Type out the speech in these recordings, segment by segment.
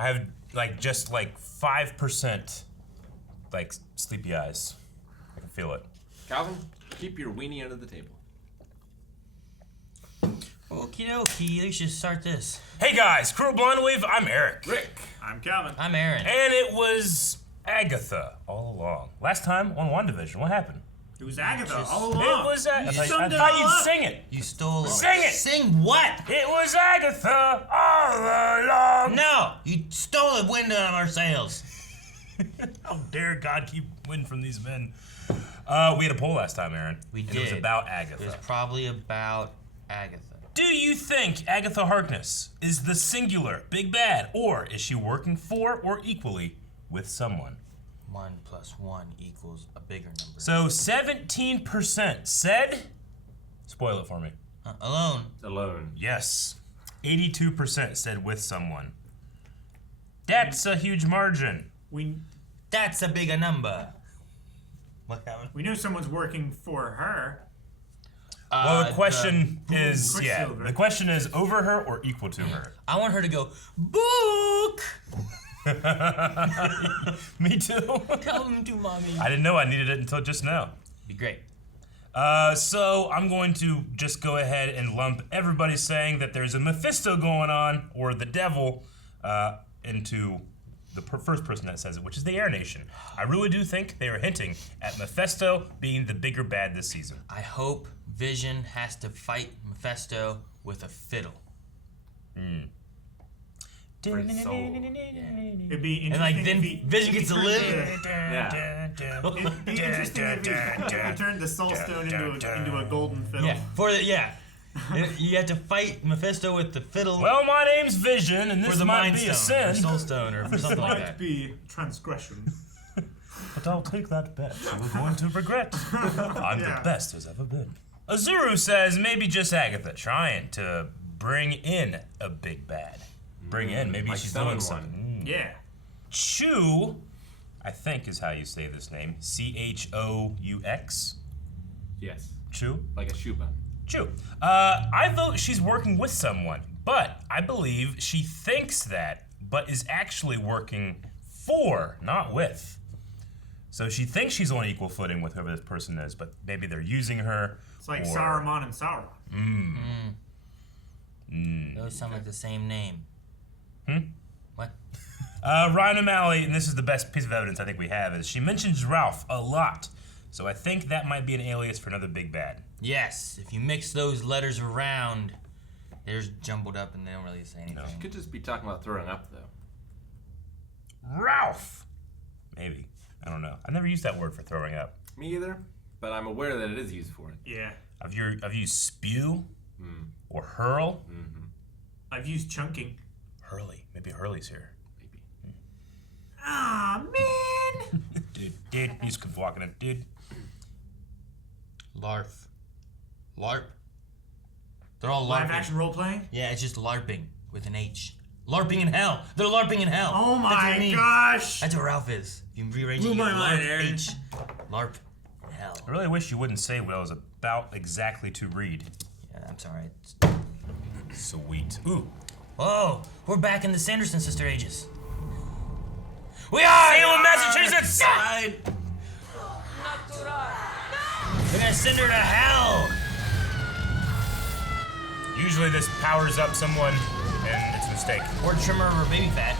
I have just 5% sleepy eyes. I can feel it. Calvin, keep your weenie under the table. Okie dokie, let's just start this. Hey guys, Crew Blind Wave, I'm Eric. Rick. I'm Calvin. I'm Aaron. And it was Agatha all along. Last time on WandaVision, what happened? It was Agatha all along. It was Agatha. I summed it thought all you'd up. sing it. You stole it. Sing it! Sing what? It was Agatha all along. No, you stole the wind out of our sails. How dare God keep winning from these men? We had a poll last time, Aaron. We and did. It was about It Agatha. was probably about Agatha. Do you think Agatha Harkness is the singular big bad, or is she working for or equally with someone? 1 + 1 equals a bigger number. So 17% said, spoil it for me. Alone. Alone. Yes. 82% said with someone. That's a huge margin. That's a bigger number. What happened? We knew someone's working for her. Well, the question is, Quicksilver. the question is over her or equal to her? I want her to go, book! Me too. Come to mommy. I didn't know I needed it until just now. Be great. So I'm going to just go ahead and lump everybody saying that there's a Mephisto going on, or the devil, into the first person that says it, which is the Air Nation. I really do think they are hinting at Mephisto being the bigger bad this season. I hope Vision has to fight Mephisto with a fiddle. For his soul. It'd be interesting. And then if he, Vision gets to live. Yeah. It'd be interesting if he turned the Soul Stone into a golden fiddle. Yeah, you have to fight Mephisto with the fiddle. Well, my name's Vision, and for this the might Mind be a Stone, or sin, Soul Stone, or for something like Might that. be transgression. but I'll take that bet. You're going to regret. I'm the best there's ever been. Azuru says maybe just Agatha trying to bring in a big bad. Bring in, maybe Like she's summon doing one. something. Yeah. Chu, I think is how you say this name. Chaux. Yes. Chu? Like a shoe button. Chu. I vote she's working with someone, but I believe she thinks that, but is actually working for, not with. So she thinks she's on equal footing with whoever this person is, but maybe they're using her. It's like or- Saruman and Sauron. Those sound like the same name. What? Ryan O'Malley, and this is the best piece of evidence I think we have, is she mentions Ralph a lot. So I think that might be an alias for another big bad. Yes, if you mix those letters around, they're just jumbled up and they don't really say anything. Could just be talking about throwing up, though. Ralph! Maybe. I don't know. I've never used that word for throwing up. Me either, but I'm aware that it is used for it. Yeah. I've used spew or hurl. I've used chunking. Hurley. Maybe Hurley's here. Maybe. Aw, man! Dude, he's walking in. Dude. LARP. LARP. They're all LARPing. Live action role playing? Yeah, it's just LARPing with an H. LARPing in hell. They're LARPing in hell. Oh That's what my it means. gosh! That's what Ralph is. If you rearrange it, Blew you my get mind, LARP Aaron. H. LARP in hell. I really wish you wouldn't say what I was about exactly to read. Yeah, I'm sorry. Sweet. Ooh. Whoa, we're back in the Sanderson sister ages. We are! Salem, Massachusetts! We're gonna send her to hell! Usually this powers up someone, and it's a mistake. Or trim her of her baby fat.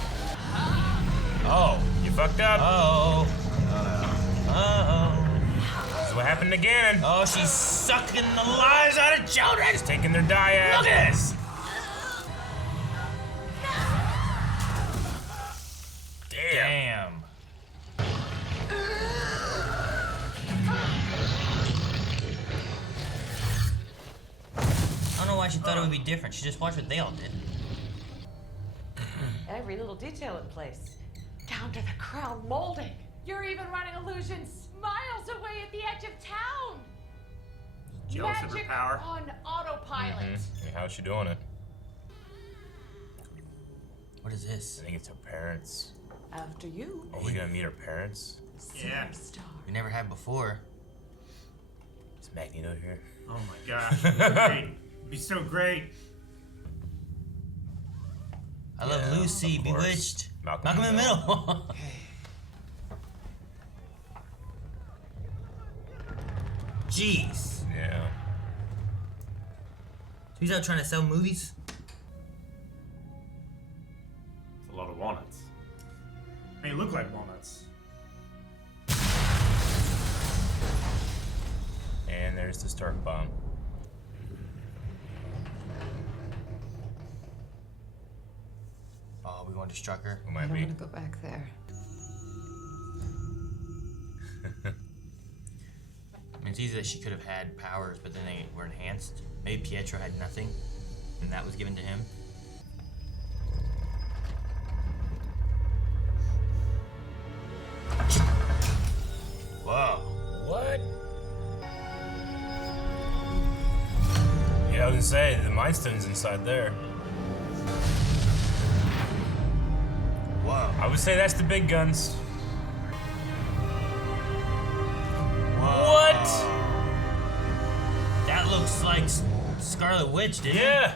Oh, you fucked up. Uh-oh. Uh-oh. This is what happened again. Oh, she's sucking the lives out of children! She's taking their dyad. Look at this! Damn. I don't know why she thought it would be different. She just watched what they all did. Every little detail in place, down to the crown molding. You're even running illusions miles away at the edge of town. Jealous of her Magic power. on autopilot. Hey, how's she doing it? What is this? I think it's her parents. After you, Are we gonna meet her parents? Yeah. superstar. We never had before. Is Magneto here? Oh my gosh. It'd be great. It'd be so great. I Love Yeah, Lucy, of course. Bewitched. Malcolm in the Middle. Jeez. Yeah. He's out trying to sell movies? It's a lot of walnuts. They look like walnuts. And there's the Stark bomb. Oh, we going to Strucker? Who I might don't be? want to go back there. I mean, it's easy that she could have had powers, but then they were enhanced. Maybe Pietro had nothing, and that was given to him. Whoa. What? Yeah, I was gonna say, the Mind Stone's inside there. Whoa. I would say that's the big guns. Whoa. What? That looks like Scarlet Witch, didn't it? Yeah.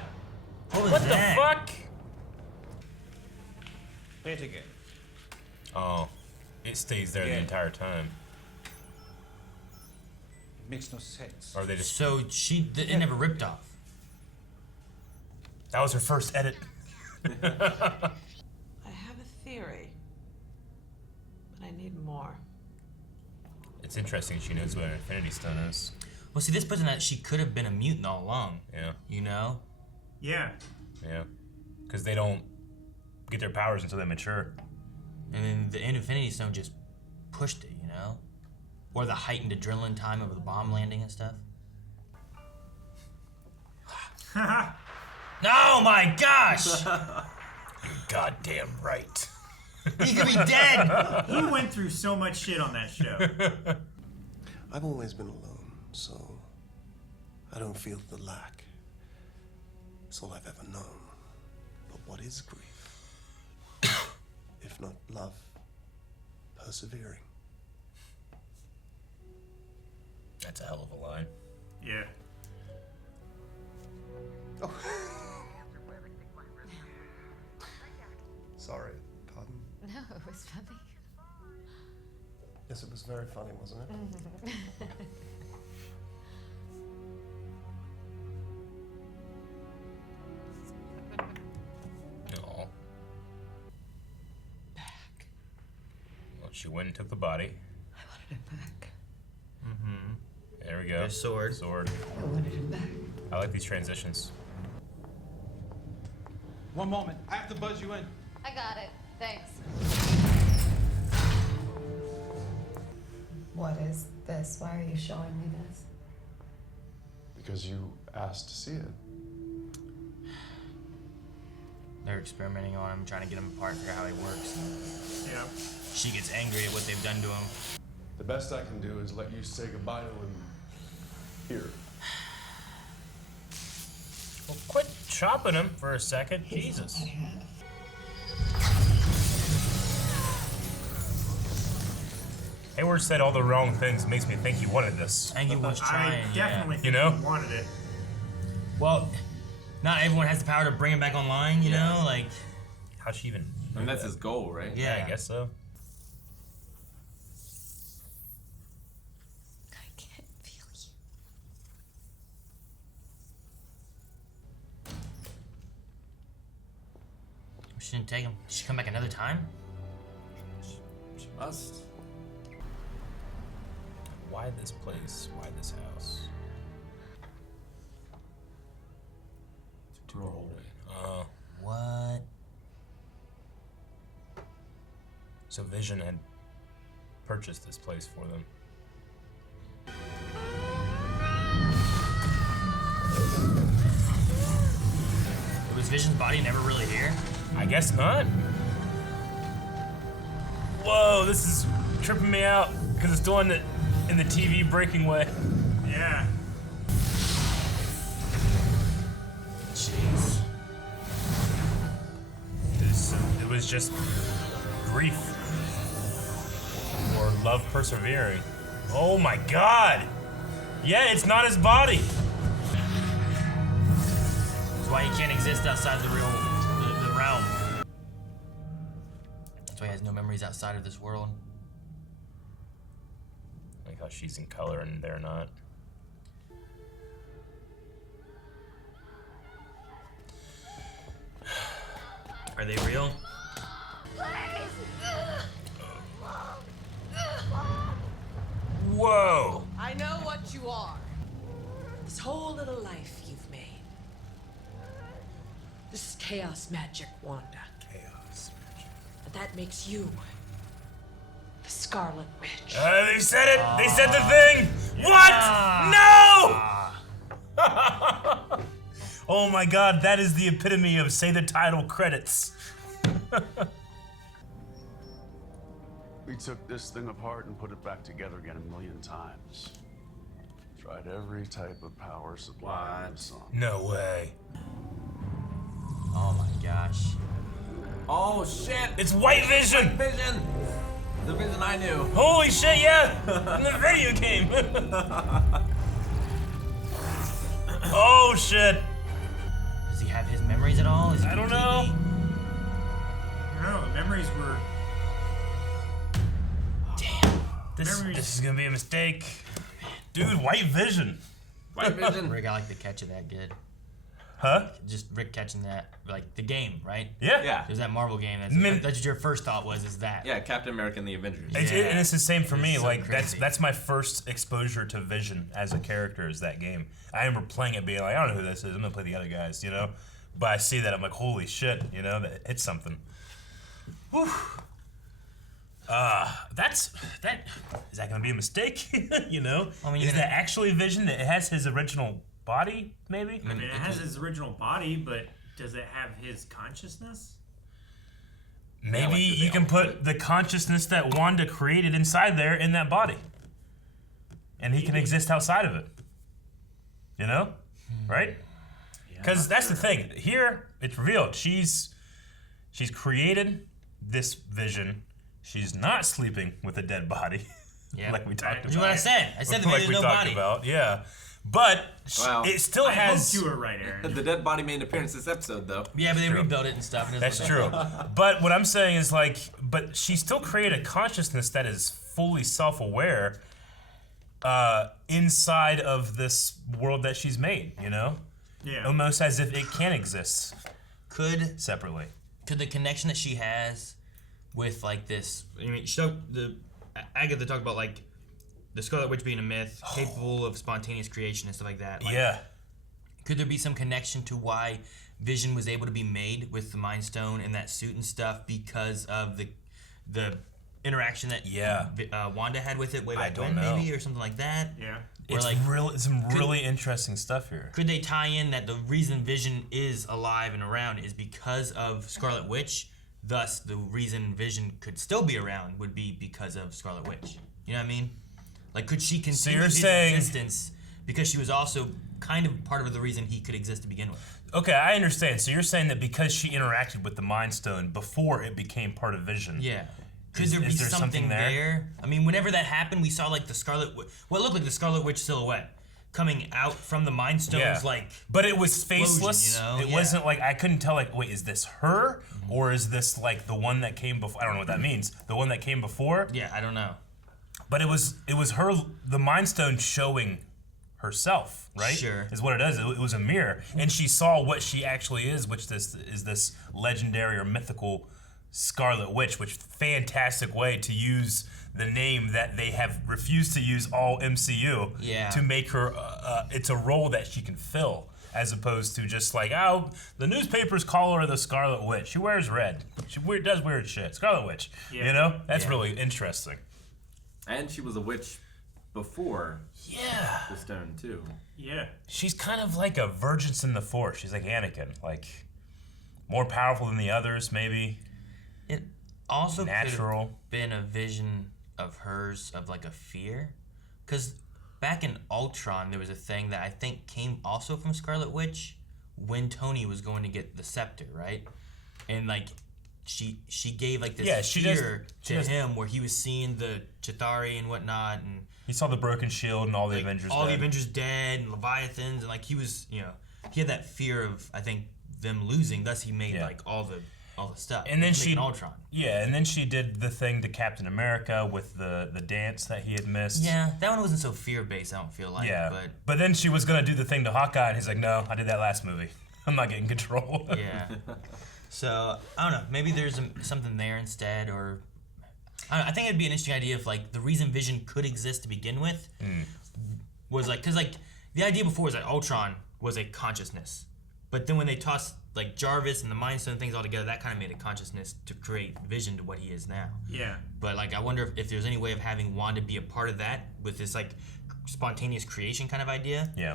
What was What the that? fuck? Play it again. Oh, it stays there the Yeah. entire time. It makes no sense. Or they just. So it never ripped off. That was her first edit. I have a theory, but I need more. It's interesting she knows what an Infinity Stone is. Well, see, this person that she could have been a mutant all along. Yeah, You know? Yeah. yeah. Because they don't get their powers until they mature. And then the Infinity Stone just pushed it, you know? Or the heightened adrenaline time of the bomb landing and stuff. Oh my gosh! Goddamn right. He could be dead! He went through so much shit on that show. I've always been alone, so I don't feel the lack. It's all I've ever known. But what is grief? If not love, persevering. That's a hell of a line. Yeah. Sorry, pardon? No, it was funny. Yes, it was very funny, wasn't it? No. Well, she went and took the body. I wanted him back. There we go. There's sword. Sword. I wanted him back. I like these transitions. One moment. I have to buzz you in. I got it. Thanks. What is this? Why are you showing me this? Because you asked to see it. They're experimenting on him, trying to get him apart, figure out how he works. Yeah. She gets angry at what they've done to him. The best I can do is let you say goodbye to him here. Well, quit chopping him for a second. Jesus. Hayward said all the wrong things. Makes me think he wanted this. I think he was trying, I definitely think You know? he wanted it. Well, not everyone has the power to bring him back online, you know? Like, How'd she even? I mean, that's his goal, right? yeah. I guess so. I can't feel you. She didn't take him. Did she come back another time? She must. Why this place? Why this house? Too old. What? So Vision had purchased this place for them. Was Vision's body never really here? I guess not. Whoa, this is tripping me out because it's doing it in the TV breaking way. Yeah. Jeez. It was just grief or love persevering. Oh my God! Yeah, it's not his body. That's why he can't exist outside the realm. That's why he has no memories outside of this world. Like how she's in color and they're not. Are they real? Whoa! I know what you are. This whole little life you've made. This is chaos magic, Wanda. Chaos. And that makes you the Scarlet Witch. They said it! They said the thing! What? No! Oh my god, that is the epitome of say the title credits. We took this thing apart and put it back together again a million times. Tried every type of power supply in the song. No way. Oh my gosh. Oh shit! It's White Vision! Vision! The Vision I knew. Holy shit, yeah! In the video game! Oh shit! Does he have his memories at all? Is he I don't know. No, the memories were. This is gonna be a mistake. Dude, White Vision. White Vision. Rick, I like the catch of that good. Huh? Just Rick catching that, like the game, right? Yeah. Yeah. There's that Marvel game. That's what your first thought was, is that. Yeah, Captain America and the Avengers. And it's the same for me. so Like crazy. that's my first exposure to Vision as a character is that game. I remember playing it, being like, I don't know who this is. I'm gonna play the other guys, you know. But I see that I'm like, holy shit, you know, that hits something. Whew. That is that gonna be a mistake? You know, I mean, is that actually Vision? It has his original body, maybe. I mean, it has his original body, but does it have his consciousness? Maybe like you can put the consciousness that Wanda created inside there in that body, and he can exist outside of it. You know, right? Because that's the thing. Here, it's revealed. She's created this Vision. She's not sleeping with a dead body, Yeah. like we talked about. That's what I said. I said that like there's we no talked body. about, yeah. But Wow. it still I has. hope you were right, Aaron. The dead body made an appearance this episode, though. Yeah, but they True. rebuilt it and stuff. And it That's doesn't look true. like- But what I'm saying is like, but she still created a consciousness that is fully self-aware inside of this world that she's made, you know? Yeah. Almost as if it can exist Could separately. the connection that she has with like this? I mean, Agatha talked about like the Scarlet Witch being a myth, capable of spontaneous creation and stuff like that. Like, Yeah. Could there be some connection to why Vision was able to be made with the Mind Stone and that suit and stuff because of the interaction that Wanda had with it way back don't when, know. maybe, or something like that? Yeah. Or It's like, some really interesting stuff here. could they tie in that the reason Vision is alive and around is because of Scarlet Witch? Thus, the reason Vision could still be around would be because of Scarlet Witch. You know what I mean? Like, could she continue you're his saying- existence because she was also kind of part of the reason he could exist to begin with? Okay, I understand. So you're saying that because she interacted with the Mind Stone before it became part of Vision. Yeah. Could Is- there be is there something something there? there? I mean, whenever that happened, we saw like the what looked like the Scarlet Witch silhouette coming out from the Mind Stone's Yeah. like. But it was faceless. you know? It Yeah. wasn't like I couldn't tell. Like, wait, is this her or is this like the one that came before? I don't know what that means. The one that came before. Yeah, I don't know. But it was her. The Mind Stone showing herself, right? Sure. Is what it is. It was a mirror, and she saw what she actually is, which this is this legendary or mythical Scarlet Witch. Which fantastic way to use the name that they have refused to use all MCU. Yeah. To make her, it's a role that she can fill, as opposed to just like, oh, the newspapers call her the Scarlet Witch. She wears red. She does weird shit. Scarlet Witch. Yeah. You know, that's Yeah. really interesting. And she was a witch before Yeah. the stone, too. Yeah. She's kind of like a Virgin in the Force. She's like Anakin, like more powerful than the others, maybe. It also Natural. could have been a vision of hers of like a fear, because back in Ultron there was a thing that I think came also from Scarlet Witch when Tony was going to get the scepter, right? And like she gave like this Yeah, she does- fear she to does- him where he was seeing the Chitauri and whatnot, and He saw the broken shield and all the like, Avengers. all the dead. Avengers dead and Leviathans, and like he was, he had that fear of, I think, them losing. Thus he made Yeah. like all the all the stuff. And then Making she Ultron. Yeah, and then she did the thing to Captain America with the dance that he had missed. Yeah, that one wasn't so fear-based, I don't feel like. Yeah, But then she was gonna do the thing to Hawkeye, and he's like, "No, I did that last movie. I'm not getting control." yeah. So, I don't know. Maybe there's something there instead, or... I think it'd be an interesting idea if, like, the reason Vision could exist to begin with was, like... Because, like, the idea before was that Ultron was a consciousness. But then when they tossed, like, Jarvis and the Mind Stone things all together, that kind of made a consciousness to create Vision to what he is now. Yeah. But, like, I wonder if there's any way of having Wanda be a part of that with this, like, spontaneous creation kind of idea. Yeah.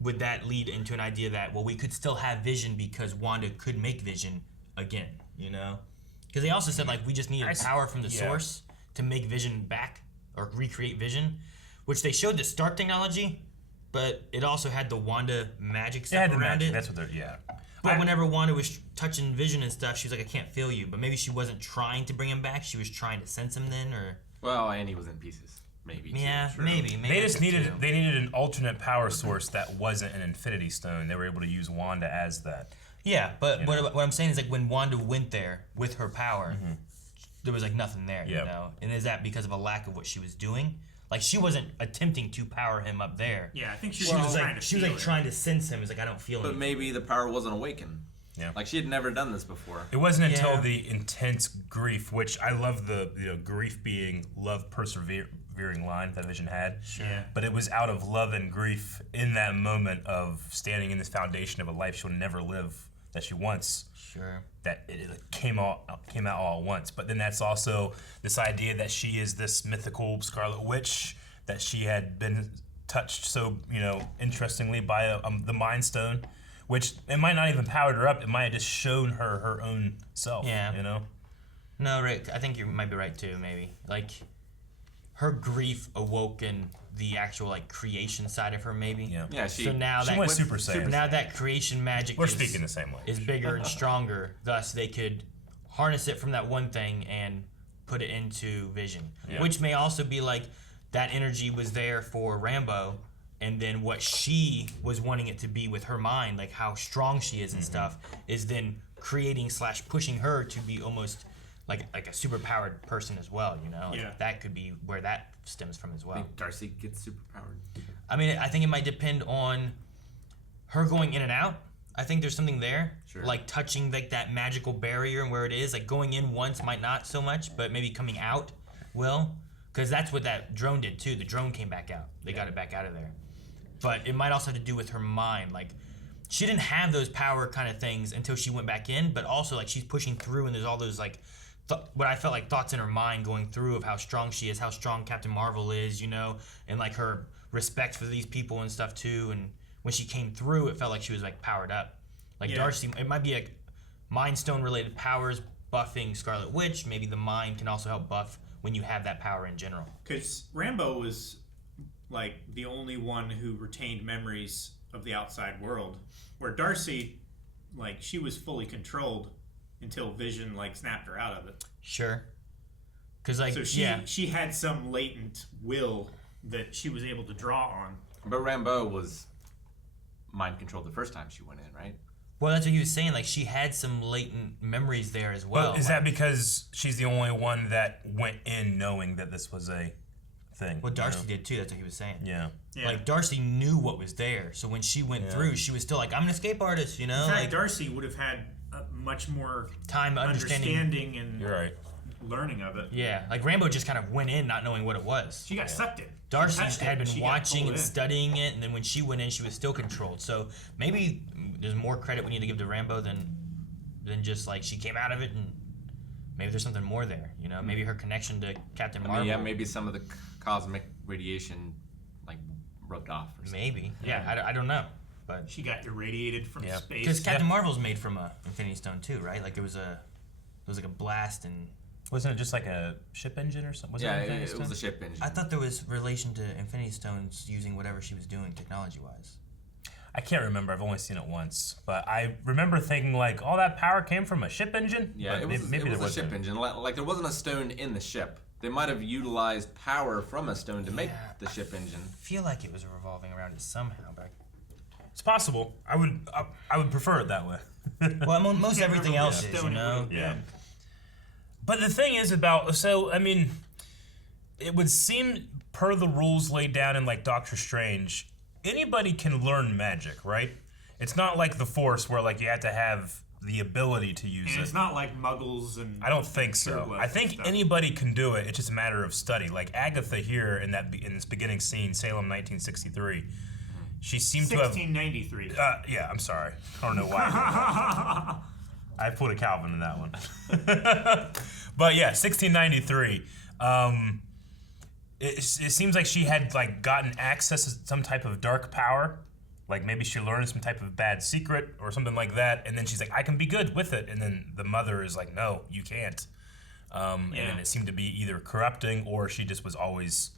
Would that lead into an idea that, well, we could still have Vision because Wanda could make Vision again, you know? Because they also said, like, we just needed power from the source to make Vision back or recreate Vision, which they showed the Stark technology, but it also had the Wanda magic stuff around it. That's what they're, yeah. But whenever Wanda was touching Vision and stuff, she was like, I can't feel you. But maybe she wasn't trying to bring him back. She was trying to sense him then, or... Well, and he was in pieces. Maybe. Yeah, True. maybe. They just needed an alternate power source that wasn't an Infinity Stone. They were able to use Wanda as that. Yeah, but what I'm saying is, like, when Wanda went there with her power, there was, like, nothing there, you know? And is that because of a lack of what she was doing? Like, she wasn't attempting to power him up there. Yeah, I think she She was was trying like, to trying to sense him. It's like, I don't feel But anything. maybe the power wasn't awakened. Yeah. Like she had never done this before. It wasn't until Yeah. the intense grief, which I love the grief being love persevering line that Vision had. Yeah. But it was out of love and grief in that moment of standing in this foundation of a life she'll never live that she wants. Sure. That it came out all at once. But then that's also this idea that she is this mythical Scarlet Witch, that she had been touched so interestingly by the Mind Stone, which it might not even powered her up. It might have just shown her own self. Yeah. No, Rick, I think you might be right too. Maybe like her grief awoken the actual like creation side of her. Maybe. Yeah. Yeah. She went Super Saiyan. Now that creation magic We're speaking the same way. is bigger and stronger. Thus, they could harness it from that one thing and put it into Vision, which may also be like that energy was there for Rambo, and then what she was wanting it to be with her mind, like how strong she is and stuff, is then creating / pushing her to be almost like a superpowered person as well. Like Yeah. that could be where that stems from as I well. think Darcy gets superpowered. I mean, I think it might depend on her going in and out. I think there's something there, Sure. like touching like that magical barrier and where it is. Like going in once might not so much, but maybe coming out will, because that's what that drone did too. The drone came back out. They got it back out of there. But it might also have to do with her mind. Like she didn't have those power kind of things until she went back in, but also like she's pushing through, and there's all those like what I felt like thoughts in her mind going through of how strong she is, how strong Captain Marvel is, and like her respect for these people and stuff too. And when she came through, it felt like she was like powered up. Like Darcy, it might be like Mind Stone related powers buffing Scarlet Witch. Maybe the mind can also help buff when you have that power in general. Because Rambo was like the only one who retained memories of the outside world, where Darcy, like she was fully controlled until Vision like snapped her out of it. Sure. Because like So she had some latent will that she was able to draw on. But Rambo was mind controlled the first time she went in, right? Well, that's what he was saying. Like she had some latent memories there as well. But is that because she's the only one that went in knowing that this was a thing? Well, Darcy did too. That's what he was saying. Yeah. Like Darcy knew what was there, so when she went through, she was still like, "I'm an escape artist," In fact, like Darcy would have had much more time understanding and You're right. learning of it. Yeah, like Rambo just kind of went in not knowing what it was. She got sucked in. Darcy Touched it, had been she got watching pulled and in. studying it, and then when she went in, she was still controlled. So maybe there's more credit we need to give to Rambo than just like she came out of it, and maybe there's something more there. Maybe her connection to Captain Marvel. I mean, yeah, maybe some of the cosmic radiation like rubbed off. Or something. Maybe. Yeah, I don't know, but She got irradiated from space. because Captain Marvel's made from a Infinity Stone too, right? Like it was like a blast, and Wasn't it just like a ship engine or something? Yeah, it was a ship engine. I thought there was relation to Infinity Stones using whatever she was doing technology-wise. I can't remember. I've only seen it once, but I remember thinking like all that power came from a ship engine. Yeah, But it was maybe a there ship wasn't. engine. Like there wasn't a stone in the ship. They might have utilized power from a stone to make the ship engine. I feel like it was revolving around it somehow, but It's possible. I would prefer it that way. Well, most Can't everything remember else which is, stone you it know. would've been. But the thing is about, so, I mean, it would seem, per the rules laid down in, like, Doctor Strange, anybody can learn magic, right? It's not like the Force where, like, you have to have the ability to use And it. it's not like Muggles and. I don't think so. purebloods I and think stuff. anybody can do it. It's just a matter of study. Like Agatha here in this beginning scene, Salem, 1963. She seemed to have. 1693. Yeah, I'm sorry. I don't know why. I pulled a Calvin in that one. But yeah, 1693. It seems like she had like gotten access to some type of dark power. Like maybe she learned some type of bad secret or something like that, and then she's like, I can be good with it. And then the mother is like, no, you can't. And then it seemed to be either corrupting or she just was always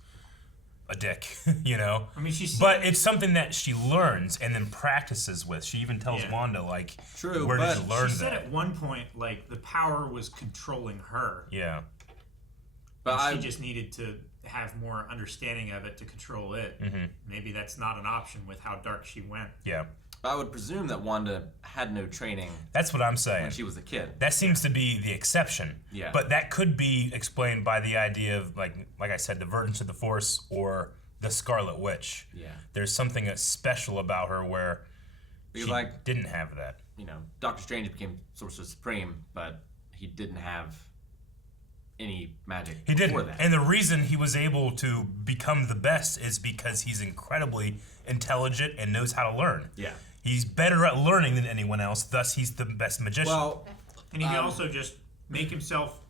a dick, you know? I mean, But it's something that she learns and then practices with. She even tells Yeah. Wanda, like, True, where did but you learn She said that? at one point, like, the power was controlling her. Yeah. But She just needed to have more understanding of it to control it. Mm-hmm. Maybe that's not an option with how dark she went. Yeah. I would presume that Wanda had no training That's what I'm saying. when she was a kid. That seems to be the exception. Yeah. But that could be explained by the idea of, like I said, the Virgin to the Force or the Scarlet Witch. Yeah. There's something that's special about her where Because, she like, didn't have that. you know, Doctor Strange became Sorcerer Supreme, but he didn't have any magic He before didn't. that. And the reason he was able to become the best is because he's incredibly intelligent and knows how to learn. Yeah. He's better at learning than anyone else, thus he's the best magician. Well, And he can also just make himself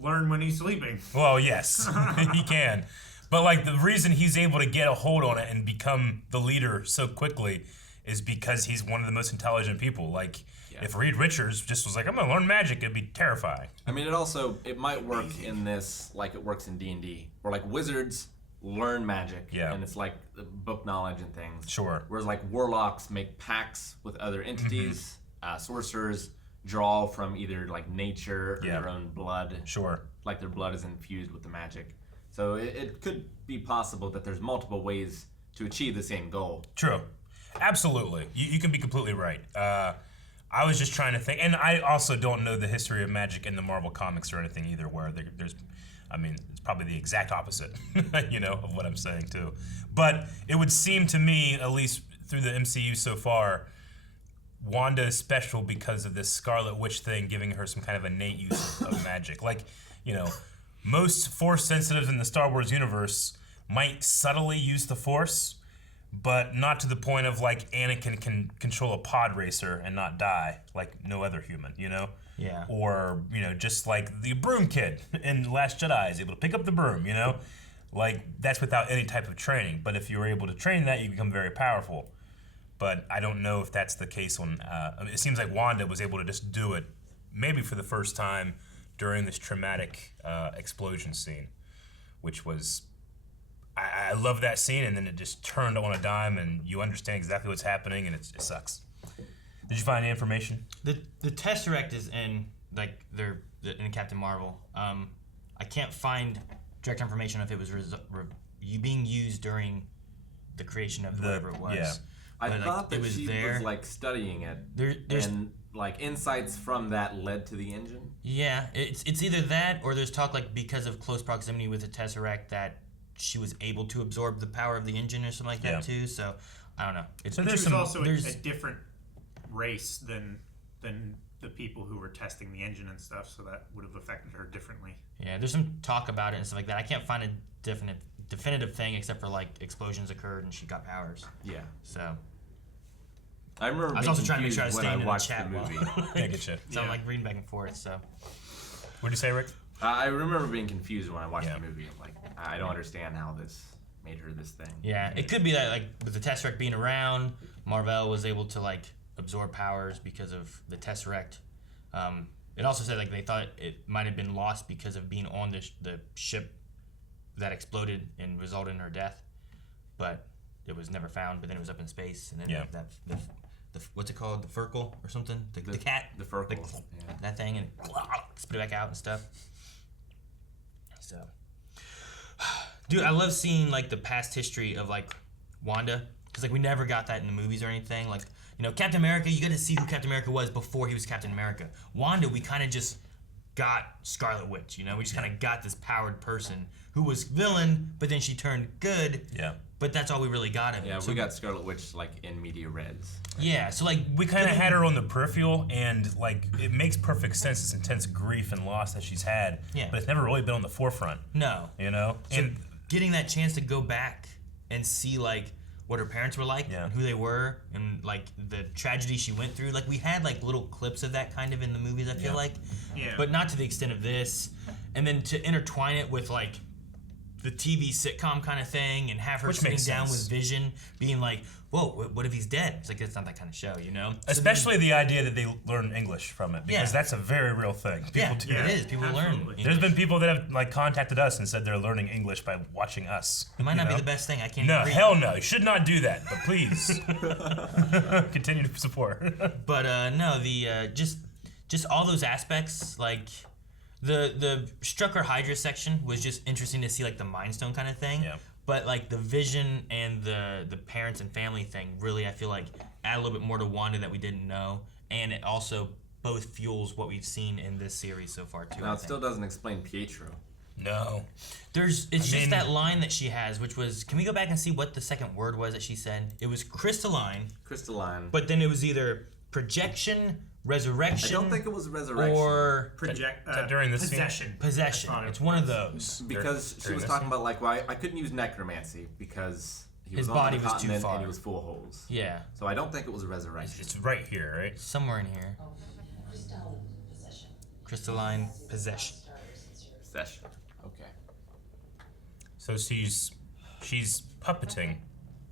learn when he's sleeping. Well, yes, he can. But like the reason he's able to get a hold on it and become the leader so quickly is because he's one of the most intelligent people. Like if Reed Richards just was like, I'm gonna learn magic, it'd be terrifying. I mean, it might work in this like it works in D&D, where like wizards learn magic, and it's like the book knowledge and things. Sure. Whereas like warlocks make pacts with other entities. Sorcerers draw from either like nature or their own blood. Sure. Like their blood is infused with the magic. So it could be possible that there's multiple ways to achieve the same goal. True. Absolutely. You can be completely right. I was just trying to think, and I also don't know the history of magic in the Marvel comics or anything either, where there's, I mean, it's probably the exact opposite, you know, of what I'm saying too. But it would seem to me, at least through the MCU so far, Wanda is special because of this Scarlet Witch thing giving her some kind of innate use of magic. Like, you know, most Force sensitives in the Star Wars universe might subtly use the Force, but not to the point of like Anakin can control a pod racer and not die like no other human, you know? Yeah. Or, you know, just like the broom kid in Last Jedi is able to pick up the broom, you know? Like, that's without any type of training. But if you were able to train that, you become very powerful. But I don't know if that's the case when, I mean, it seems like Wanda was able to just do it maybe for the first time during this traumatic explosion scene, which was, I love that scene, and then it just turned on a dime, and you understand exactly what's happening, and it sucks. Did you find any information? The Tesseract is in like in Captain Marvel. I can't find direct information if it was being used during the creation of whatever it was. Yeah. I But, thought it that was she there. was like studying it, There's and like insights from that led to the engine. Yeah, it's either that or there's talk like because of close proximity with the Tesseract that she was able to absorb the power of the engine or something like that too. So I don't know. So She there's was also a there's different race than the people who were testing the engine and stuff, so that would have affected her differently. yeah, there's some talk about it and stuff like that. I can't find a definitive thing except for like explosions occurred and she got powers. Yeah. So I remember. I was being also trying to make sure I was confused when staying in the watched chat the movie. I get you. So I'm like reading back and forth. So What'd you say, Rick? I remember being confused when I watched Yeah. the movie. Like, I don't understand how this made her this thing. yeah, it could be that like with the Tesseract being around, Marvel was able to like absorb powers because of the Tesseract. It also said like they thought it might have been lost because of being on the ship that exploded and resulted in her death, but it was never found. But then it was up in space, and then the what's it called, the Furkle or something, the cat, The Furkle, that thing, and spit it back out and stuff. So, dude, I love seeing like the past history of like Wanda, because like we never got that in the movies or anything. Like You know, Captain America, you got to see who Captain America was before he was Captain America. Wanda, we kind of just got Scarlet Witch, you know? We just kind of got this powered person who was villain, but then she turned good. Yeah. But that's all we really got of it. Yeah, So we got Scarlet Witch like in media res. Yeah, so like we kind of had her on the peripheral, and like it makes perfect sense. This intense grief and loss that she's had, but it's never really been on the forefront. No, you know, so and getting that chance to go back and see like what her parents were like, and who they were, and like the tragedy she went through. Like we had like little clips of that kind of in the movies. I feel like, but not to the extent of this. And then to intertwine it with like the TV sitcom kind of thing, and have her sitting down with Vision, being like, "Whoa, what if he's dead?" It's like it's not that kind of show, you know. Especially the idea that they learn English from it, because that's a very real thing. People do it is. People learn. There's been people that have like contacted us and said they're learning English by watching us. It might not be the best thing. I can't. No, agree. hell no. You should not do that. But please continue to support. But no, the just all those aspects, like the Strucker Hydra section was just interesting to see, like the Mind Stone kind of thing. Yeah. But like the Vision and the parents and family thing, really, I feel like add a little bit more to Wanda that we didn't know, and it also both fuels what we've seen in this series so far too. Now it still doesn't explain Pietro. No. It's just that line that she has, which was, can we go back and see what the second word was that she said? It was crystalline. Crystalline. But then it was either projection, resurrection. I don't think it was resurrection. Or during the possession. Possession. It's one of those. Because she was talking about like, well, I couldn't use necromancy because his body on the was too continent far, and he was full of holes. Yeah. So I don't think it was a resurrection. It's right here, right? Somewhere in here. Crystalline possession. Possession. Okay. So she's puppeting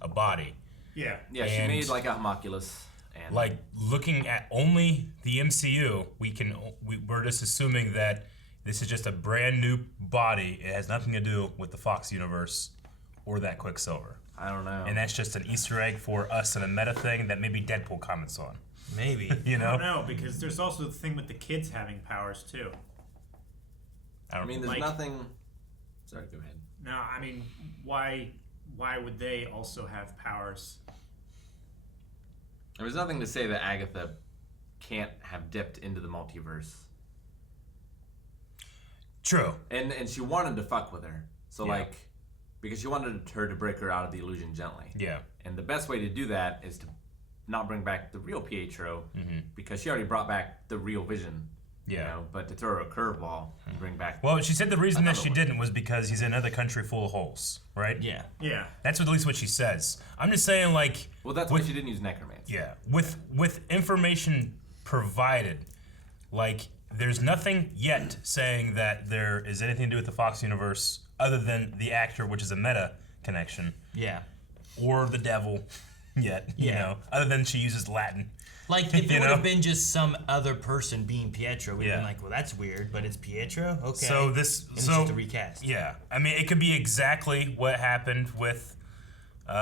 a body. Yeah. Yeah, she made like a homunculus. And like looking at only the MCU, we're just assuming that this is just a brand new body. It has nothing to do with the Fox universe or that Quicksilver. I don't know. And that's just an Easter egg for us and a meta thing that maybe Deadpool comments on. Maybe. You know? I don't know, because there's also the thing with the kids having powers too. I mean, there's nothing. Sorry, go ahead. No, I mean, why would they also have powers? There's nothing to say that Agatha can't have dipped into the multiverse. True. And she wanted to fuck with her. So like, because she wanted her to break her out of the illusion gently. Yeah. And the best way to do that is to not bring back the real Pietro, because she already brought back the real Vision. Yeah. You know, but to throw her a curveball and bring back. Well, she said the reason that she didn't was because he's in another country full of holes, right? Yeah. Yeah. That's at least what she says. I'm just saying, like. Well, that's why she didn't use necromancy. Yeah. With information provided, like, there's nothing yet saying that there is anything to do with the Fox universe other than the actor, which is a meta connection. Yeah. Or the devil yet, you know, other than she uses Latin. Like, if it would have been just some other person being Pietro, we'd been like, well, that's weird, but it's Pietro? Okay. So it's just a recast. Yeah. I mean, it could be exactly what happened with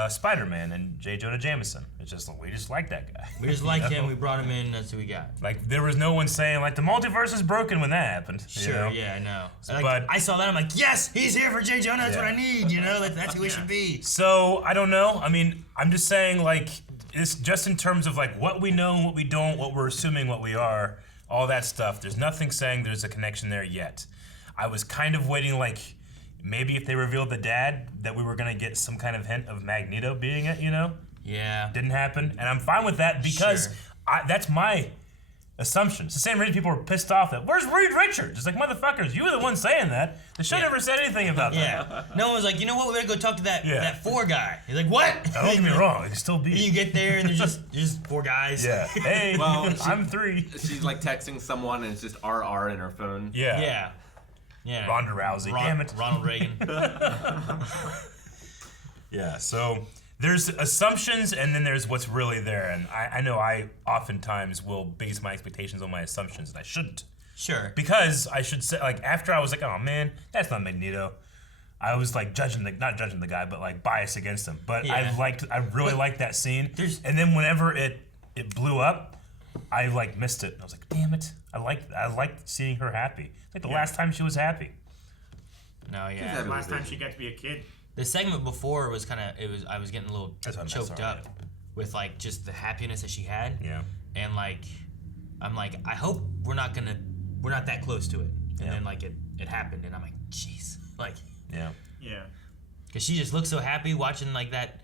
Spider-Man and J. Jonah Jameson. It's just, we just like that guy. We just liked him, we brought him in, that's who we got. Like, there was no one saying, like, the multiverse is broken when that happened. Sure, you know? yeah, I know. But Like, I saw that, I'm like, yes, he's here for J. Jonah, that's what I need, you know? Like, that's who he should be. So, I don't know. I mean, I'm just saying, like, it's just in terms of, like, what we know and what we don't, what we're assuming what we are, all that stuff. There's nothing saying there's a connection there yet. I was kind of waiting, like, maybe if they revealed the dad, that we were going to get some kind of hint of Magneto being it, you know? Yeah. Didn't happen. And I'm fine with that because that's my assumption. It's the same reason people were pissed off that, where's Reed Richards? It's like, motherfuckers, you were the one saying that. The show never said anything about that. Yeah. No one was like, you know what, we better go talk to that four guy. He's like, what? Don't get me wrong, it can still be. And you get there and there's just four guys. Yeah. Hey, well, I'm three. She's like texting someone and it's just RR in her phone. Yeah. Yeah. Yeah. Ronda Rousey. Damn it. Ronald Reagan. Yeah, so there's assumptions and then there's what's really there. And I know I oftentimes will base my expectations on my assumptions, and I shouldn't. Sure. Because I should say, like, after I was like, oh man, that's not Magneto. I was like not judging the guy, but like biased against him. But I really liked that scene. And then whenever it blew up, I like missed it. I was like, damn it. I liked seeing her happy. Like the last time she was happy. No, yeah. Last time she got to be a kid. The segment before was kind of, I was getting a little choked up with like just the happiness that she had. Yeah. And like, I'm like, I hope we're not that close to it. And then like it happened, and I'm like, jeez, like. Yeah. Yeah. Because she just looks so happy watching like that.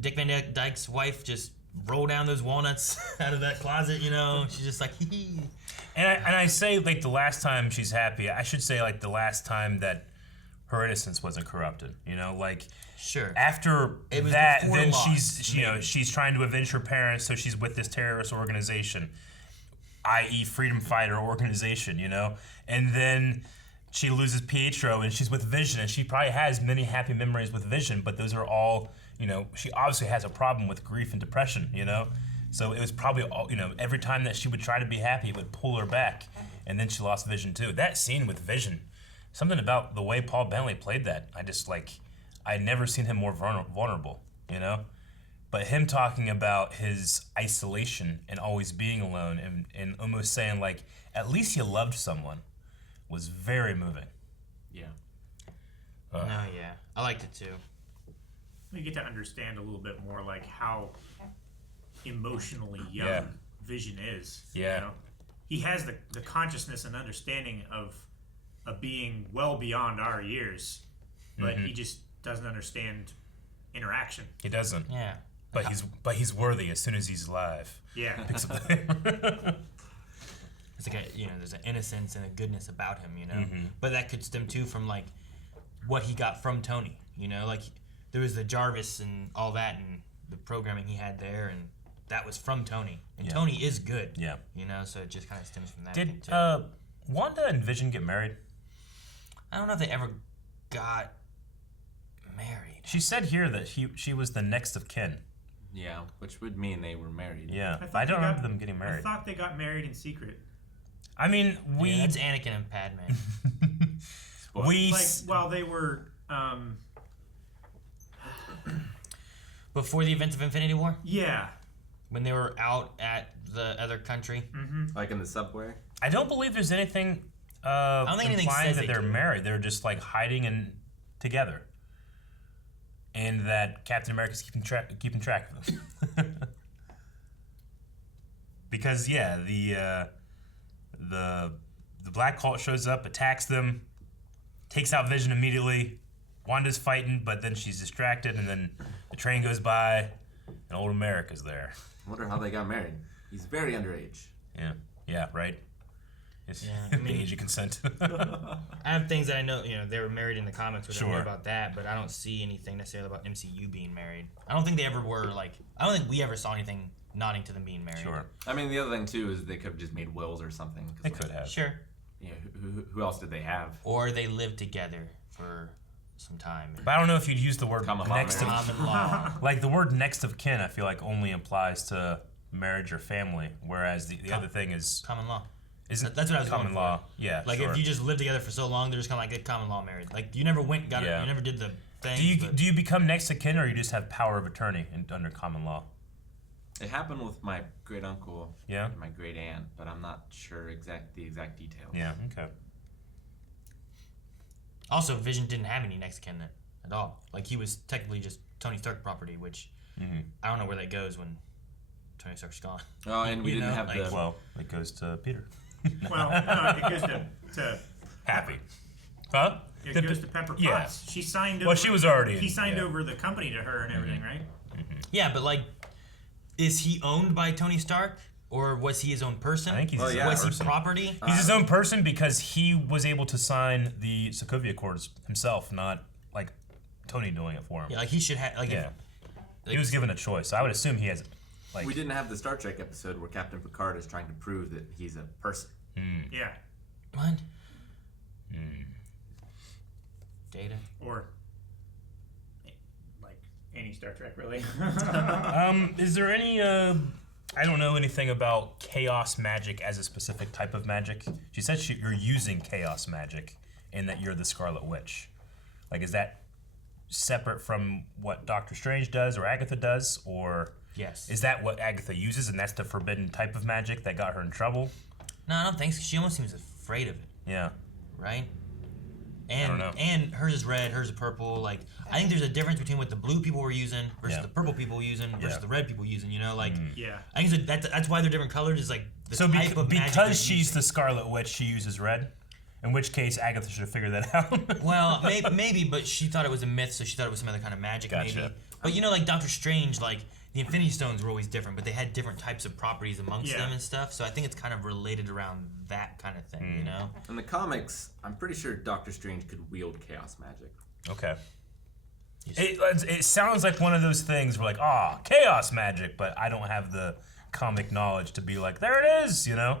Dick Van Dyke's wife just roll down those walnuts out of that closet, you know. She's just like, hee hee. And I say like the last time she's happy, I should say like the last time that her innocence wasn't corrupted, you know, like sure. After it was that, then loss, she's trying to avenge her parents, so she's with this terrorist organization, i.e. freedom fighter organization, you know, and then she loses Pietro and she's with Vision, and she probably has many happy memories with Vision, but those are all, you know, she obviously has a problem with grief and depression, you know. So it was probably all, you know, every time that she would try to be happy, it would pull her back. And then she lost Vision too. That scene with Vision, something about the way Paul Bentley played that, I just like, I'd never seen him more vulnerable, you know? But him talking about his isolation and always being alone and almost saying like, at least you loved someone, was very moving. Yeah. No, yeah. I liked it too. You get to understand a little bit more like how emotionally young Vision is. Yeah. You know? He has the consciousness and understanding of being well beyond our years, but he just doesn't understand interaction. He doesn't. Yeah. But he's worthy as soon as he's alive. Yeah. Picks up the It's like there's an innocence and a goodness about him, you know. But that could stem too from like what he got from Tony, you know, like there was the Jarvis and all that and the programming he had there, and that was from Tony. And Tony is good. Yeah. You know, so it just kind of stems from that. Did thing too. Wanda and Vision get married? I don't know if they ever got married. She said here that she was the next of kin. Yeah, which would mean they were married. Yeah, I don't remember them getting married. I thought they got married in secret. I mean, Yeah, that's Anakin and Padme. Like while they were before the events of Infinity War? Yeah. When they were out at the other country? Like in the subway? I don't believe there's anything I don't think anything implying says that they they're do. married. They're just like hiding in together, and that Captain America's keeping track of them. Because the Black Cult shows up, attacks them, takes out Vision immediately. Wanda's fighting, but then she's distracted, and then the train goes by, and old America's there. I wonder how they got married. He's very underage. Yeah, right. It's the age of consent. I have things that I know, they were married in the comics, which I know Sure. about that, but I don't see anything necessarily about MCU being married. I don't think they ever were, I don't think we ever saw anything nodding to them being married. Sure. I mean, the other thing, too, is they could have just made wills or something. They could have. Sure. Yeah, who else did they have? Or they lived together for some time. But I don't know if you'd use the word Common law next of Common law. like the word next of kin. I feel like only applies to marriage or family, whereas the other thing is Common law. isn't That's what I was common going for. law. Yeah, Like sure. if you just lived together for so long, they're just kind of like common law married. Like you never went, got it, Yeah. you never did the thing. do you become next of kin, or you just have power of attorney under common law? It happened with my great uncle Yeah. and my great aunt, but I'm not sure the exact details. Yeah. Okay. Also, Vision didn't have any next kin at all. Like he was technically just Tony Stark property, which I don't know where that goes when Tony Stark's gone. Oh, and we You didn't know, have like- the. Well, it goes to Peter. Well, no, it goes to Happy. Huh? it goes to Pepper Potts. Yeah. She signed over. Well, she was already He in- signed yeah. over the company to her and everything, right? Yeah, but is he owned by Tony Stark, or was he his own person? I think he's his yeah. own Was he person. property? He's his own person because he was able to sign the Sokovia Accords himself, not like Tony doing it for him. Yeah, like he should have. Like, Yeah. if, He was given a choice. I would assume he has, like. We didn't have the Star Trek episode where Captain Picard is trying to prove that he's a person. Yeah. what? Data. Or like any Star Trek, really. Is there any? I don't know anything about chaos magic as a specific type of magic. She said you're using chaos magic, and that you're the Scarlet Witch. Like, is that separate from what Doctor Strange does or Agatha does, or Yes. is that what Agatha uses, and that's the forbidden type of magic that got her in trouble? No, I don't think so. She almost seems afraid of it, Yeah. right? And hers is red, hers is purple. Like, I think there's a difference between what the blue people were using versus the purple people were using versus the red people using. You know, like. I think that's why they're different colors. Is like the type of magic because she's the Scarlet Witch, she uses red. In which case, Agatha should have figured that out. Well, maybe, but she thought it was a myth, so she thought it was some other kind of magic. Gotcha. Maybe. But you know, like Doctor Strange, like the Infinity Stones were always different, but they had different types of properties amongst them and stuff. So I think it's kind of related around that kind of thing, you know. In the comics, I'm pretty sure Doctor Strange could wield chaos magic. Okay. It sounds like one of those things where like, chaos magic, but I don't have the comic knowledge to be like, there it is, you know.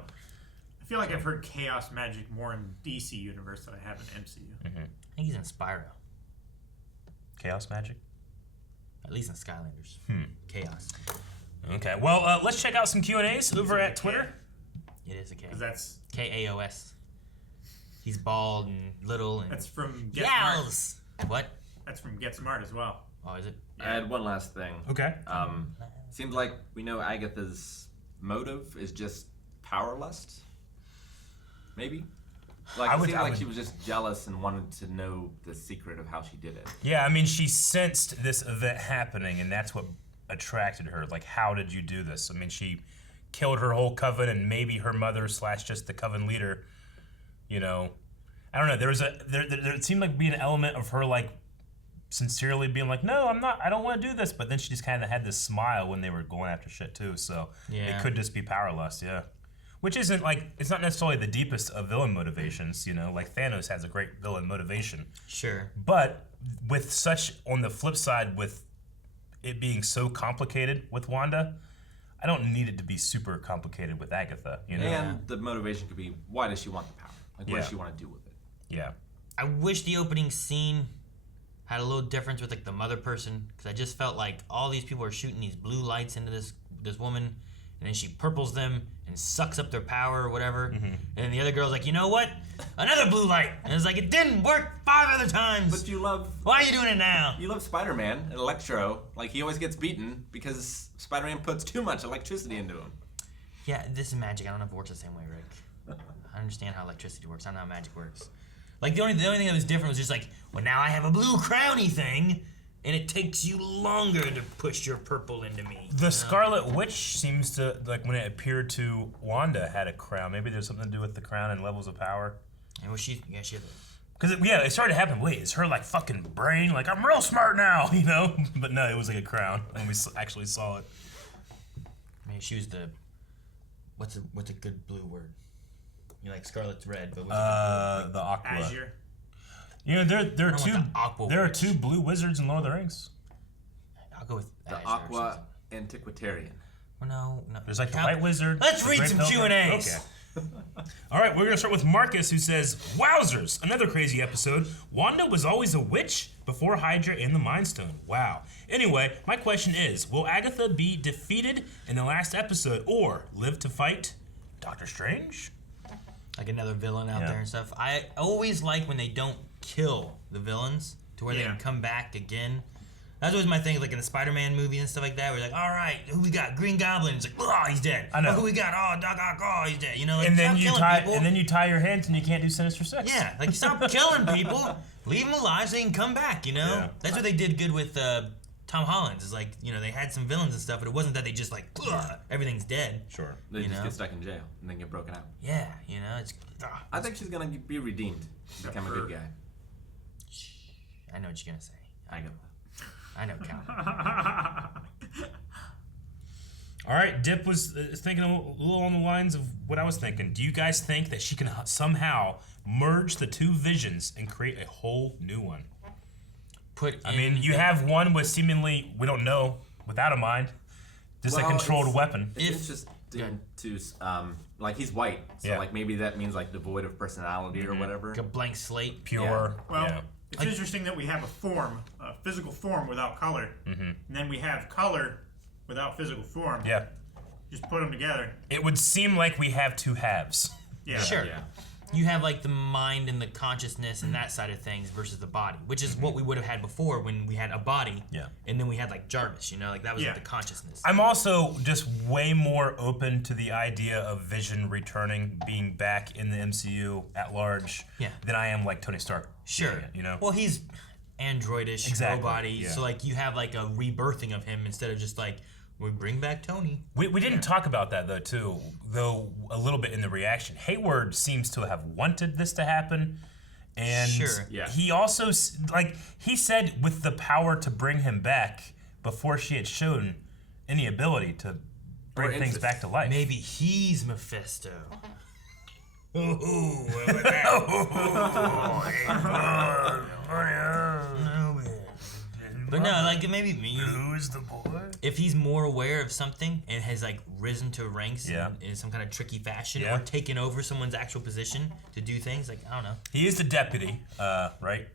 I feel like I've heard chaos magic more in DC universe than I have in MCU. I think he's in Spyro. Chaos magic? At least in Skylanders. Chaos. Okay, well, let's check out some Q&As over at Twitter. It is a K. Because that's... K-A-O-S. He's bald and little and... That's from Get Smart. What? That's from Get Smart as well. Oh, is it? I had one last thing. Okay. Seems like we know Agatha's motive is just power lust. Maybe? Like, it seemed like she was just jealous and wanted to know the secret of how she did it. Yeah, I mean, she sensed this event happening, and that's what attracted her. Like, how did you do this? I mean, she killed her whole coven, and maybe her mother / just the coven leader. You know, I don't know. There seemed like to be an element of her like sincerely being like, no, I'm not. I don't want to do this. But then she just kind of had this smile when they were going after shit too. So it could just be power lust. Yeah. Which isn't like, it's not necessarily the deepest of villain motivations, you know, like Thanos has a great villain motivation. Sure. But with such, on the flip side, with it being so complicated with Wanda, I don't need it to be super complicated with Agatha, you know? And the motivation could be, why does she want the power? Like, what does she want to do with it? Yeah. I wish the opening scene had a little difference with like the mother person, because I just felt like all these people are shooting these blue lights into this woman, and then she purples them and sucks up their power or whatever. And then the other girl's like, you know what? Another blue light. And it's like, it didn't work 5 other times. But you love... Why are you doing it now? You love Spider-Man and Electro. Like, he always gets beaten because Spider-Man puts too much electricity into him. Yeah, this is magic. I don't know if it works the same way, Rick. I understand how electricity works. I don't know how magic works. Like, the only thing that was different was just like, well, now I have a blue crowny thing, and it takes you longer to push your purple into me. The Scarlet Witch seems to, like, when it appeared to Wanda, had a crown. Maybe there's something to do with the crown and levels of power. And she had Because, it started to happen. Wait, is her, like, fucking brain, like, I'm real smart now, you know? But no, it was like a crown when we actually saw it. Maybe she was the, what's a good blue word? You like Scarlet's red, but what's a good blue? The aqua. Azure. You know, there are two blue wizards in Lord of the Rings. I'll go with the Aqua Antiquitarian. Well, no. There's like the White Wizard. Let's read some Q&As. Okay. All right, we're gonna start with Marcus, who says, "Wowzers! Another crazy episode. Wanda was always a witch before Hydra and the Mind Stone. Wow. Anyway, my question is, will Agatha be defeated in the last episode or live to fight Doctor Strange?" Like another villain out there and stuff. I always like when they don't kill the villains to where they can come back again. That's always my thing, like in the Spider-Man movie and stuff like that. We're like, all right, who we got? Green Goblin. It's like, oh, he's dead. I know. Oh, who we got? Oh, Doc Ock. Oh, he's dead. You know, like, and then you tie your hands and you can't do Sinister Six. Yeah, like stop killing people. Leave them alive so they can come back. You know, that's what they did good with Tom Holland's. Is like, you know, they had some villains and stuff, but it wasn't that they just like everything's dead. Sure. They just get stuck in jail and then get broken out. Yeah, you know, it's. I think she's gonna be redeemed, become a good guy. I know what you're gonna say. I know, Cal. All right, Dip was thinking a little on the lines of what I was thinking. Do you guys think that she can somehow merge the two visions and create a whole new one? I mean, you have one with seemingly, we don't know, without a mind, just a controlled weapon. It's interesting to, like, he's white, so like maybe that means like devoid of personality or whatever. Like a blank slate. Pure. Well, it's interesting that we have a physical form without color, and then we have color without physical form. Yeah. Just put them together. It would seem like we have two halves. Yeah. Sure. Yeah. you have like the mind and the consciousness and that side of things versus the body, which is what we would have had before when we had a body. Yeah. And then we had like Jarvis, like that was like the consciousness. I'm also just way more open to the idea of Vision returning, being back in the MCU at large, than I am like Tony Stark. Sure. Well, he's androidish, robot-y, so like you have like a rebirthing of him instead of just like, we bring back Tony. We didn't talk about that though a little bit in the reaction. Hayward seems to have wanted this to happen, and he also he said with the power to bring him back before she had shown any ability to bring things back to life. Maybe he's Mephisto. But no, like maybe who's the boy? If he's more aware of something and has like risen to ranks in some kind of tricky fashion or taken over someone's actual position to do things, like I don't know. He is the deputy, right?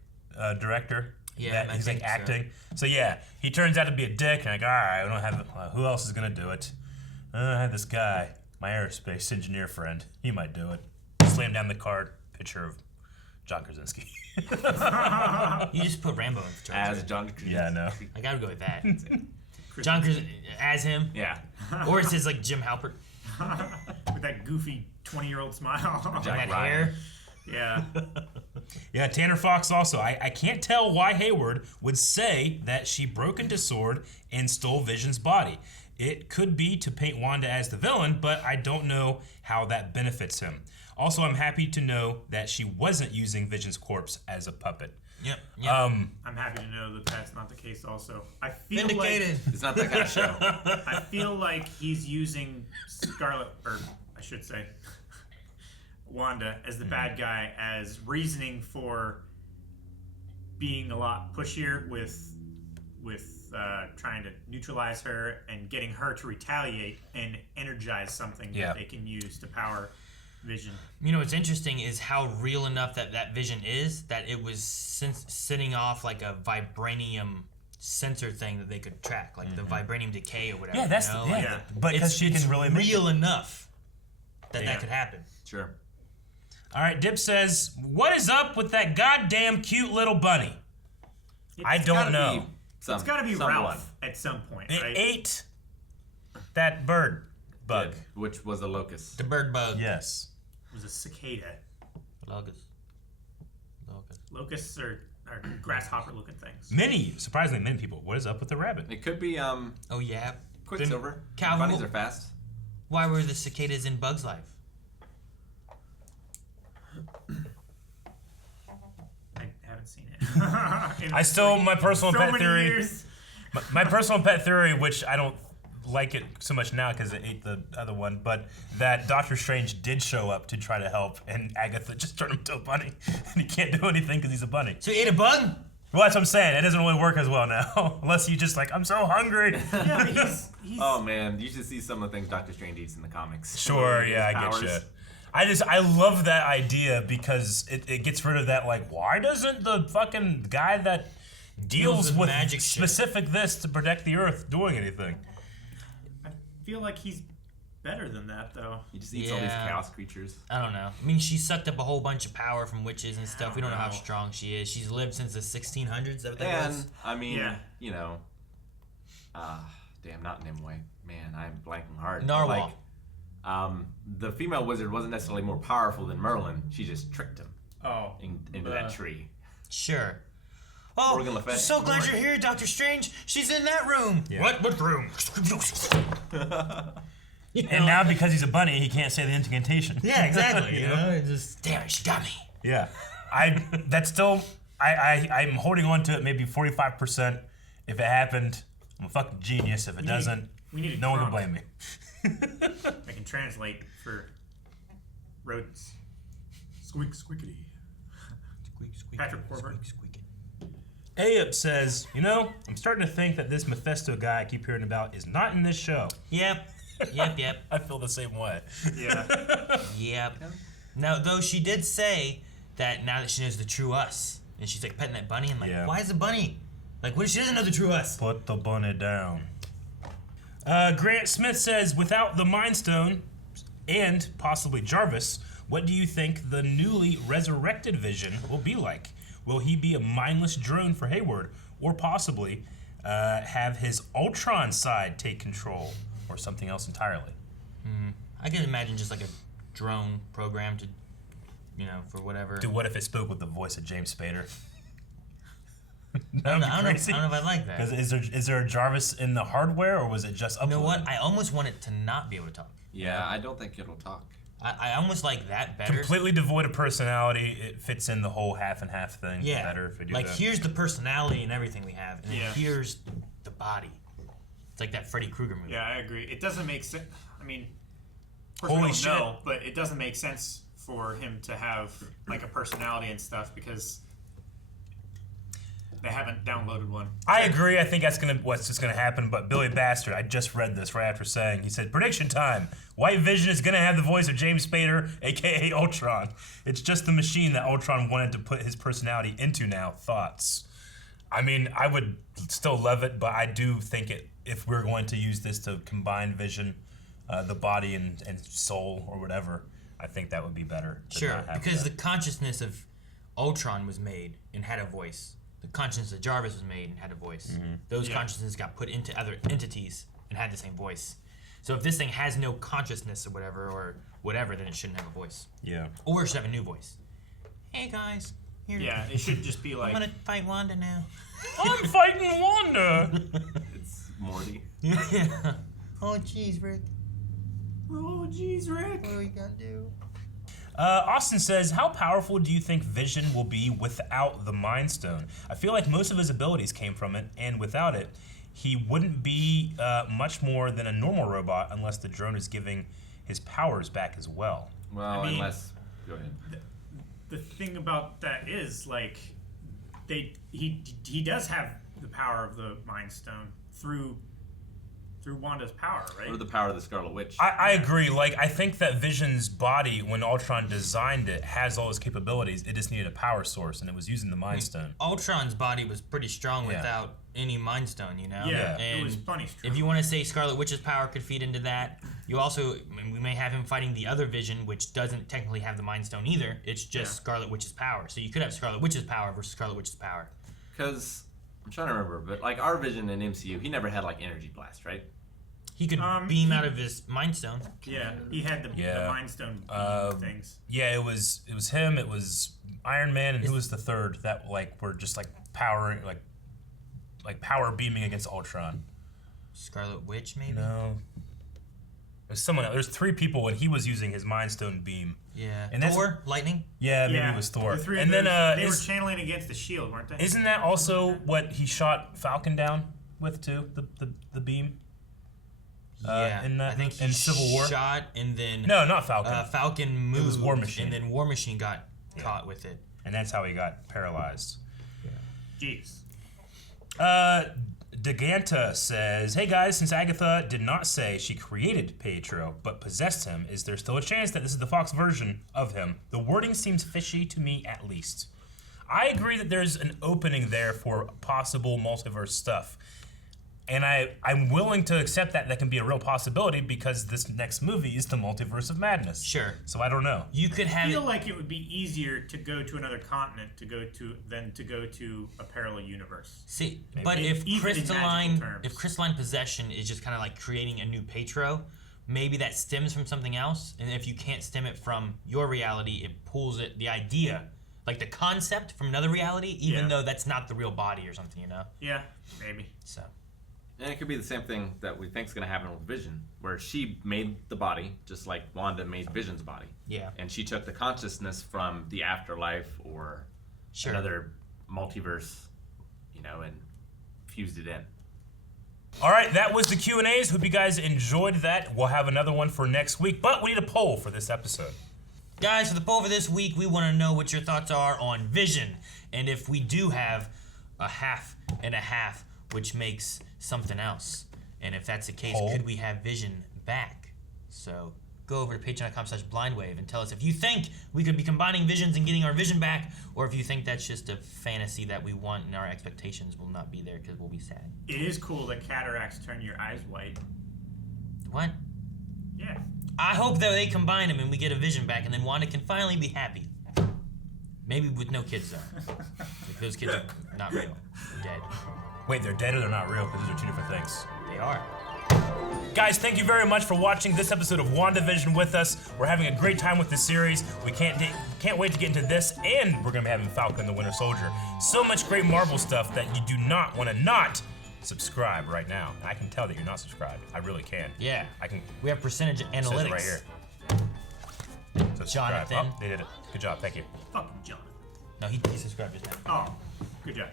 Director. Yeah, he's like acting. So he turns out to be a dick, and like, all right, we don't have who else is gonna do it? I have this guy, my aerospace engineer friend. He might do it. Slam down the card. Picture of John Krasinski. You just put Rambo in charge. As John Krasinski. Yeah, I know. I gotta go with that. John Krasinski as him. Yeah. Or it's his like Jim Halpert. With that goofy 20-year-old smile. That hair. Yeah. Yeah, Tanner Fox also. I can't tell why Hayward would say that she broke into Sword and stole Vision's body. It could be to paint Wanda as the villain, but I don't know how that benefits him. Also, I'm happy to know that she wasn't using Vision's corpse as a puppet. Yep. I'm happy to know that that's not the case also. I feel Vindicated. It's not that kind of show. I feel like he's using Scarlet, or I should say, Wanda as the bad guy as reasoning for being a lot pushier with trying to neutralize her and getting her to retaliate and energize something that they can use to power Vision. What's interesting is how real enough that Vision is that it was sitting off like a vibranium sensor thing that they could track, like the vibranium decay or whatever. Yeah, that's but because she can really real enough that could happen. Sure. All right, Dip says, "What is up with that goddamn cute little bunny?" I don't know. It's got to be Ralph at some point, It right? ate that bird bug, which was a locust. The bird bug. Yes. It was a cicada. Locust. Locusts are grasshopper-looking things. Surprisingly many people. What is up with the rabbit? It could be Oh yeah. Quicksilver. Calvin, Bunnies are fast. Why were the cicadas in Bug's life? I haven't seen it. I still my personal pet theory. Years. My personal pet theory, which I don't like it so much now because it ate the other one, but that Doctor Strange did show up to try to help, and Agatha just turned him into a bunny, and he can't do anything because he's a bunny. So he ate a bug? Well, that's what I'm saying. It doesn't really work as well now, unless you just I'm so hungry. Yeah, but he's Oh man, you should see some of the things Doctor Strange eats in the comics. Sure, yeah, I get you. I love that idea because it gets rid of that why doesn't the fucking guy that deals with magic specific this to protect the Earth doing anything? I feel like he's better than that, though. He just eats all these chaos creatures. I don't know. I mean, she sucked up a whole bunch of power from witches and stuff. We don't know how strong she is. She's lived since the 1600s. Is that what that was? I mean, damn, not Nimue. Man, I'm blanking hard. Narwhal. The female wizard wasn't necessarily more powerful than Merlin. She just tricked him. Into that tree. Sure. Oh, so glad you're here, Doctor Strange. She's in that room. Yeah. What room? And now because he's a bunny, he can't say the incantation. Yeah, exactly. you know, just damn it, she got me. Yeah, that's still I'm holding on to it maybe 45%. If it happened, I'm a fucking genius. If it doesn't, no one can blame me. I can translate for rodents. Squeak, squeakity. Squeak, squeak. Patrick Corbett. Squeak, squeaking. Ayup says, I'm starting to think that this Mephisto guy I keep hearing about is not in this show. Yep. I feel the same way. Yeah. Yep. Now, though she did say that now that she knows the true us, and she's like petting that bunny, and why is the bunny? Like, what if she doesn't know the true us? Put the bunny down. Grant Smith says, without the Mind Stone and possibly Jarvis, What do you think the newly resurrected Vision will be like? Will he be a mindless drone for Hayward, or possibly have his Ultron side take control, or something else entirely? I can imagine just like a drone program to, for whatever. Dude, what if it spoke with the voice of James Spader? I don't know if I like that. Is there a Jarvis in the hardware, or was it just uploaded? You know what? I almost want it to not be able to talk. Yeah, I don't think it'll talk. I almost like that better. Completely devoid of personality. It fits in the whole half and half thing better if we do like that. here's the personality and everything we have, and then here's the body. It's like that Freddy Krueger movie. Yeah, I agree. It doesn't make sense. I mean, of course Holy we don't shit. know, but it doesn't make sense for him to have like a personality and stuff because they haven't downloaded one. I agree. I think that's what's just gonna happen. But Billy Bastard, I just read this right after saying, he said, prediction time. White Vision is gonna have the voice of James Spader, aka Ultron. It's just the machine that Ultron wanted to put his personality into now. Thoughts? I mean, I would still love it, but I do think if we're going to use this to combine Vision, the body and soul or whatever, I think that would be better. Sure, because the consciousness of Ultron was made and had a voice. The consciousness of Jarvis was made and had a voice. Those consciousnesses got put into other entities and had the same voice. So if this thing has no consciousness or whatever, then it shouldn't have a voice. Yeah. Or it should have a new voice. Hey guys, here. Yeah, it should just be like. I'm gonna fight Wanda now. I'm fighting Wanda. It's Morty. Yeah. Oh jeez, Rick. Oh, jeez, Rick. What are we gonna do? Austin says, how powerful do you think Vision will be without the Mind Stone? I feel like most of his abilities came from it, and without it, he wouldn't be much more than a normal robot unless the drone is giving his powers back as well. Well, I mean, unless... Go ahead. The thing about that is, like, he does have the power of the Mind Stone through Wanda's power, right? Or the power of the Scarlet Witch. I agree. Like, I think that Vision's body, when Ultron designed it, has all his capabilities. It just needed a power source, and it was using the Mind Stone. Ultron's body was pretty strong without any Mind Stone, Yeah, And it was funny strong. if you want to say Scarlet Witch's power could feed into that, we may have him fighting the other Vision, which doesn't technically have the Mind Stone either. It's just Scarlet Witch's power. So you could have Scarlet Witch's power versus Scarlet Witch's power. Because, I'm trying to remember, but like our Vision in MCU, he never had like energy blast, right? He could beam out of his Mind Stone. Yeah, he had the Mind Stone things. Yeah, it was him. It was Iron Man, and who was the third that were just powering power beaming against Ultron? Scarlet Witch, maybe. No, there's someone else. There's three people when he was using his Mind Stone beam. Yeah, and Thor, lightning. Yeah, maybe it was Thor. The three and of then they were channeling against the shield, weren't they? Isn't that also what he shot Falcon down with too? The beam. Yeah, I think in Civil War. Shot and then no, not Falcon. Falcon moved. It was War Machine, and then War Machine got caught with it, and that's how he got paralyzed. Jeez. Deganta says, hey guys, since Agatha did not say she created Pietro, but possessed him, is there still a chance that this is the Fox version of him? The wording seems fishy to me, at least. I agree that there's an opening there for possible multiverse stuff. And I'm willing to accept that can be a real possibility because this next movie is the Multiverse of Madness. Sure. So I don't know. You could have I feel like it would be easier to go to another continent than to go to a parallel universe. See, Maybe. but if Even in crystalline magical terms. possession is just kind of like creating a new Pietro, maybe that stems from something else. And if you can't stem it from your reality, it pulls the idea, like the concept, from another reality, even though that's not the real body or something, Yeah, maybe. So. And it could be the same thing that we think is going to happen with Vision, where she made the body, just like Wanda made Vision's body. Yeah. And she took the consciousness from the afterlife or another multiverse, and fused it in. All right, that was the Q&As. Hope you guys enjoyed that. We'll have another one for next week, but we need a poll for this episode. Guys, for the poll for this week, we want to know what your thoughts are on Vision. And if we do have a half and a half, which makes something else. And if that's the case, could we have Vision back? So go over to patreon.com/blindwave and tell us if you think we could be combining visions and getting our Vision back, or if you think that's just a fantasy that we want and our expectations will not be there because we'll be sad. It is cool that cataracts turn your eyes white. What? Yeah. I hope that they combine them and we get a Vision back, and then Wanda can finally be happy. Maybe with no kids though. If those kids are not real, they're dead. Wait, they're dead or they're not real? Because those are two different things. They are. Guys, thank you very much for watching this episode of WandaVision with us. We're having a great time with this series. We can't wait to get into this, and we're gonna be having Falcon the Winter Soldier. So much great Marvel stuff that you do not want to not subscribe right now. I can tell that you're not subscribed. I really can. Yeah. I can. We have percentage analytics. Says it right here. So subscribe. Jonathan. Oh, they did it. Good job. Thank you. Fucking Jonathan. No, he subscribed just now. Oh, good job.